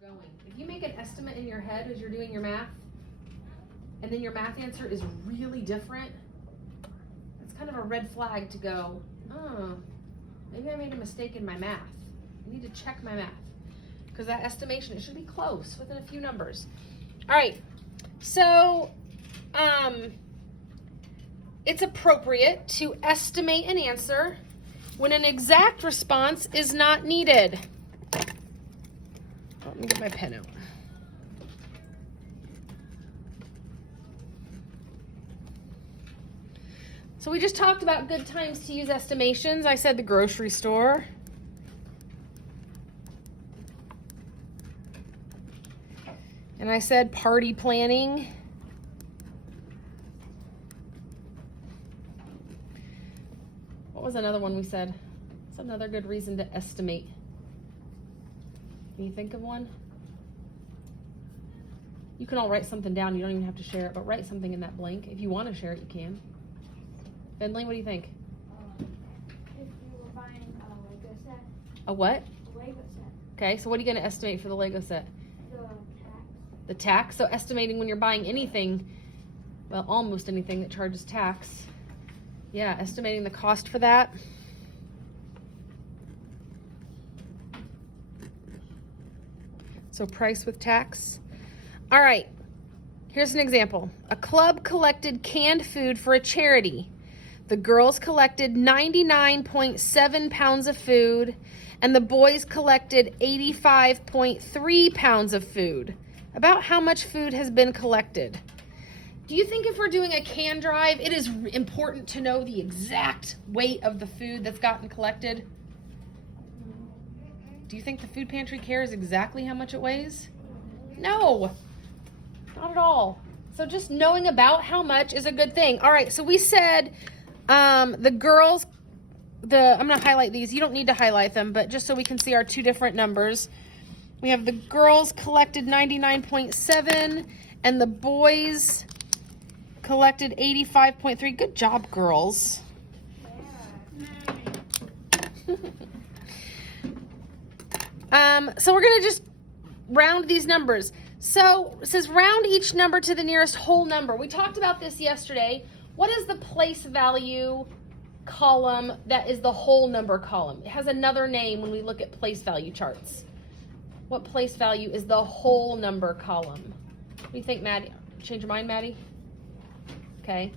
going. If you make an estimate in your head as you're doing your math, and then your math answer is really different, it's kind of a red flag to go, oh, maybe I made a mistake in my math. I need to check my math. Because that estimation, it should be close, within a few numbers. All right, so it's appropriate to estimate an answer when an exact response is not needed. Let me get my pen out. So we just talked about good times to use estimations. I said the grocery store. And I said party planning. What was another one we said? It's another good reason to estimate. Can you think of one? You can all write something down. You don't even have to share it, but write something in that blank. If you want to share it, you can. Bentley, what do you think? If you were buying a Lego set. A what? A Lego set. Okay, so what are you going to estimate for the Lego set? The tax. The tax. So estimating when you're buying anything, well, almost anything that charges tax. Yeah, estimating the cost for that. So price with tax. All right, here's an example. A club collected canned food for a charity. The girls collected 99.7 pounds of food, and the boys collected 85.3 pounds of food. About how much food has been collected? Do you think if we're doing a can drive, it is important to know the exact weight of the food that's gotten collected? Do you think the food pantry cares exactly how much it weighs? No, not at all. So just knowing about how much is a good thing. All right, so we said the girls, I'm going to highlight these. You don't need to highlight them, but just so we can see our two different numbers. We have the girls collected 99.7 and the boys collected 85.3. Good job, girls. So we're going to just round these numbers. So it says round each number to the nearest whole number. We talked about this yesterday. What is the place value column that is the whole number column? It has another name when we look at place value charts. What place value is the whole number column? What do you think, Maddie? Change your mind, Maddie? Okay.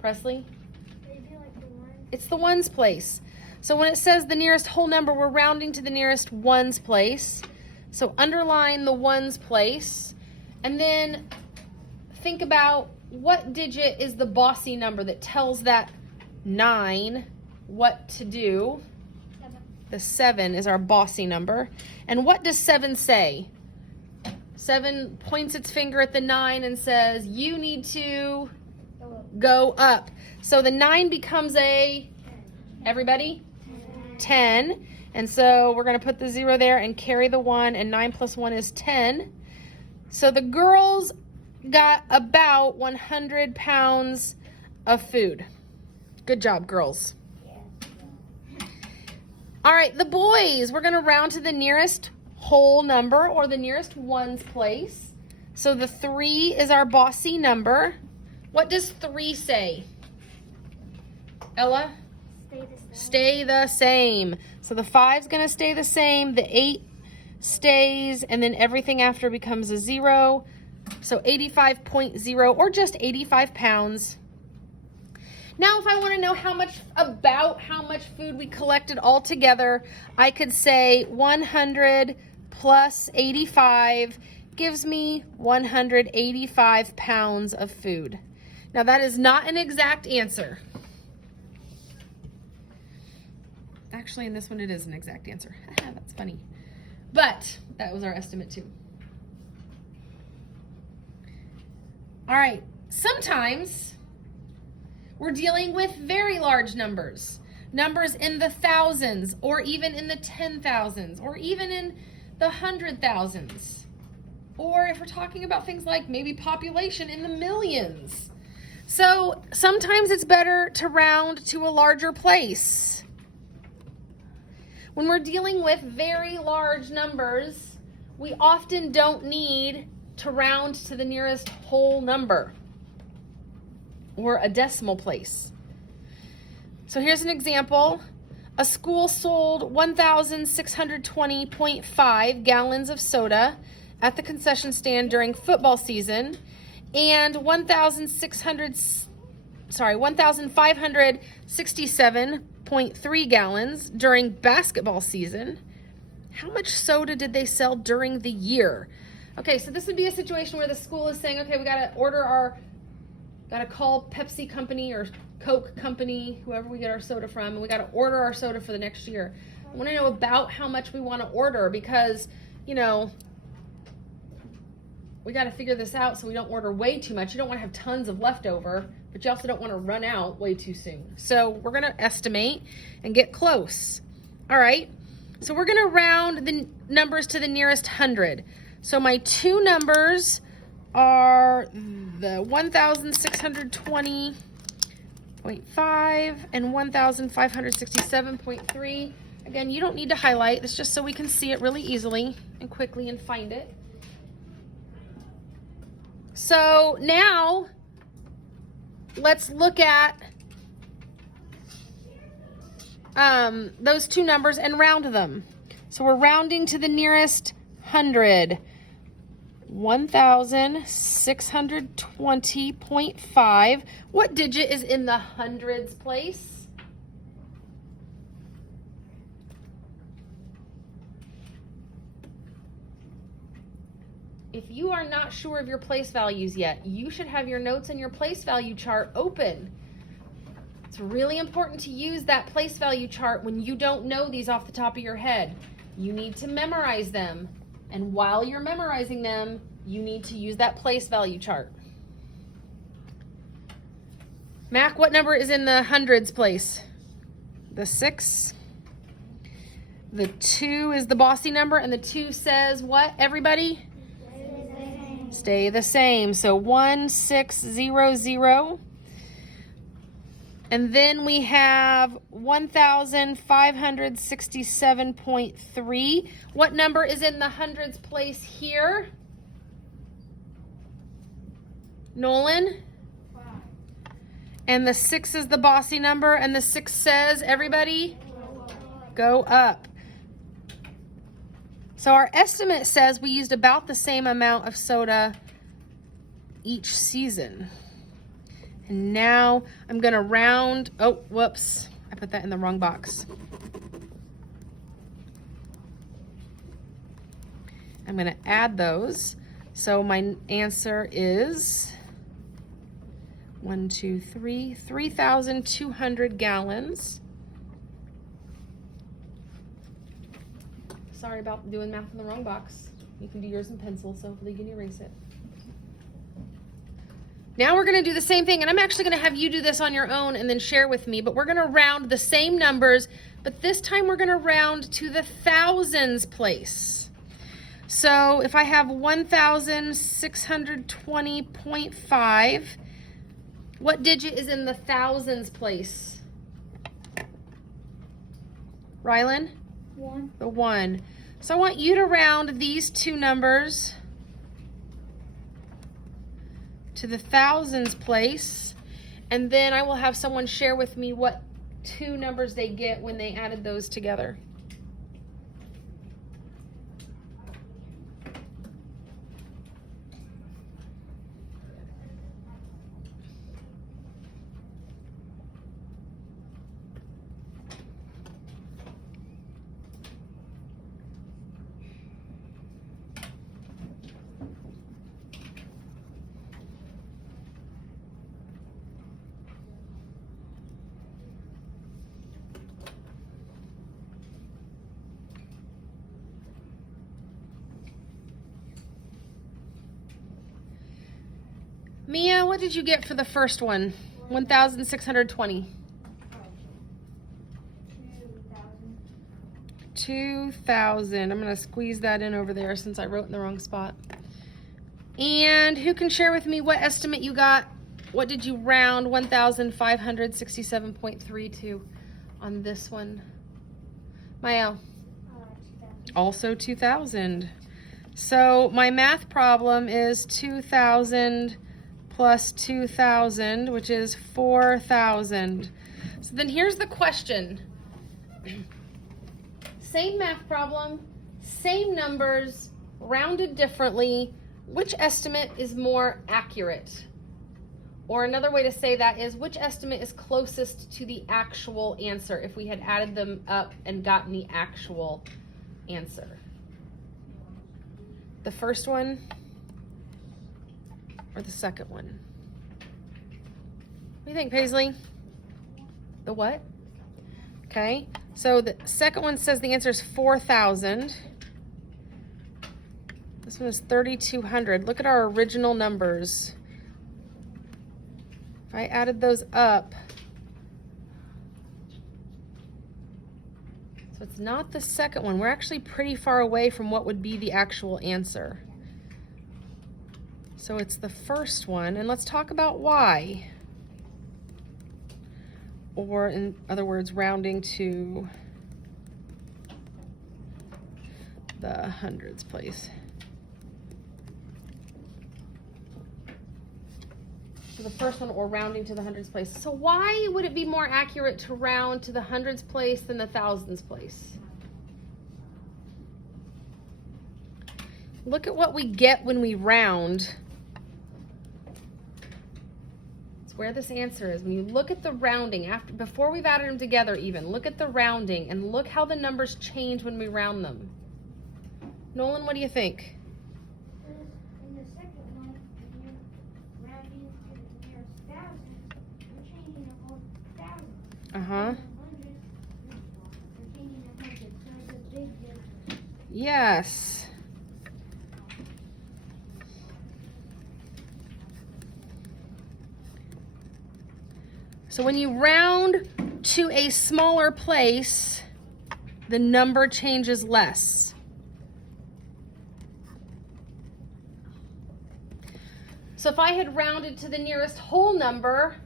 Presley? It's the ones place. So when it says the nearest whole number, we're rounding to the nearest ones place. So underline the ones place. And then think about what digit is the bossy number that tells that 9 what to do. 7. The 7 is our bossy number. And what does 7 say? 7 points its finger at the 9 and says, you need to go up. So the 9 becomes a, everybody? 10. And so we're going to put the 0 there and carry the 1, and 9 plus 1 is 10. So the girls got about 100 pounds of food. Good job, girls. All right, the boys, we're going to round to the nearest whole number or the nearest ones place. So the 3 is our bossy number. What does 3 say? Ella? Stay the same. So the 5 is going to stay the same. The 8 stays, and then everything after becomes a 0. So 85.0 or just 85 pounds. Now, if I want to know how much food we collected all together, I could say 100 plus 85 gives me 185 pounds of food. Now, that is not an exact answer. Actually, in this one, it is an exact answer. That's funny. But that was our estimate, too. All right. Sometimes we're dealing with very large numbers. Numbers in the thousands, or even in the 10,000s, or even in the 100,000s. Or if we're talking about things like maybe population in the millions. So sometimes it's better to round to a larger place. When we're dealing with very large numbers, we often don't need to round to the nearest whole number or a decimal place. So here's an example. A school sold 1,620.5 gallons of soda at the concession stand during football season and 1,567.3 gallons during basketball season. How much soda did they sell during the year? Okay, so this would be a situation where the school is saying, okay, we gotta call Pepsi company or Coke company, whoever we get our soda from, and we gotta order our soda for the next year. I wanna know about how much we wanna order because, you know, we gotta figure this out so we don't order way too much. You don't wanna have tons of leftover, but you also don't wanna run out way too soon. So we're gonna estimate and get close. All right, so we're gonna round the numbers to the nearest 100. So my two numbers are the 1,620.5 and 1,567.3. Again, you don't need to highlight. It's just so we can see it really easily and quickly and find it. So now let's look at those two numbers and round them. So we're rounding to the nearest 100. 1,620.5. What digit is in the hundreds place? If you are not sure of your place values yet, you should have your notes and your place value chart open. It's really important to use that place value chart when you don't know these off the top of your head. You need to memorize them. And while you're memorizing them, you need to use that place value chart. Mac, what number is in the hundreds place? The 6. The 2 is the bossy number, and the 2 says what, everybody? Stay the same. So 1600. And then we have 1,567.3. What number is in the hundreds place here? Nolan? 5. And the 6 is the bossy number, and the 6 says, everybody, go up. So our estimate says we used about the same amount of soda each season. And now I'm gonna round, oh, whoops, I put that in the wrong box. I'm gonna add those. So my answer is 3,200 gallons. Sorry about doing math in the wrong box. You can do yours in pencil, so hopefully you can erase it. Now we're gonna do the same thing, and I'm actually gonna have you do this on your own and then share with me, but we're gonna round the same numbers, but this time we're gonna round to the thousands place. So if I have 1,620.5, what digit is in the thousands place? Rylan? 1. The 1. So I want you to round these two numbers to the thousands place, and then I will have someone share with me what two numbers they get when they added those together. Mia, what did you get for the first one? 1,620. 2,000. I'm going to squeeze that in over there since I wrote in the wrong spot. And who can share with me what estimate you got? What did you round 1,567.3 to on this one? Mael. 2,000. Also 2,000. So my math problem is 2,000 plus 2,000, which is 4,000. So then here's the question. Same math problem, same numbers, rounded differently. Which estimate is more accurate? Or another way to say that is, which estimate is closest to the actual answer if we had added them up and gotten the actual answer? The first one or the second one? What do you think, Paisley? The what? Okay, so the second one says the answer is 4,000. This one is 3,200. Look at our original numbers. If I added those up, so it's not the second one. We're actually pretty far away from what would be the actual answer. So it's the first one, and let's talk about why. Or in other words, rounding to the hundreds place. So the first one, or rounding to the hundreds place. So why would it be more accurate to round to the hundreds place than the thousands place? Look at what we get when we round. It's where this answer is. When you look at the rounding, before we've added them together even, look at the rounding and look how the numbers change when we round them. Nolan, what do you think? In the second one, when you're rounding to the nearest thousand, you're changing a whole thousand. Uh-huh. You're changing a hundred, so it's a big difference. Yes. So when you round to a smaller place, the number changes less. So if I had rounded to the nearest whole number,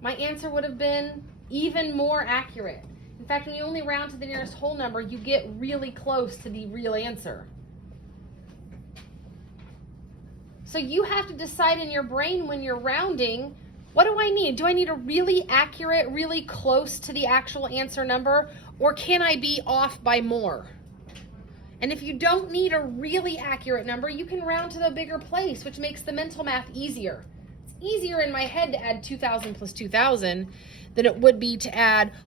my answer would have been even more accurate. In fact, when you only round to the nearest whole number, you get really close to the real answer. So you have to decide in your brain when you're rounding, what do I need? Do I need a really accurate, really close to the actual answer number, or can I be off by more? And if you don't need a really accurate number, you can round to the bigger place, which makes the mental math easier. It's easier in my head to add 2,000 plus 2,000 than it would be to add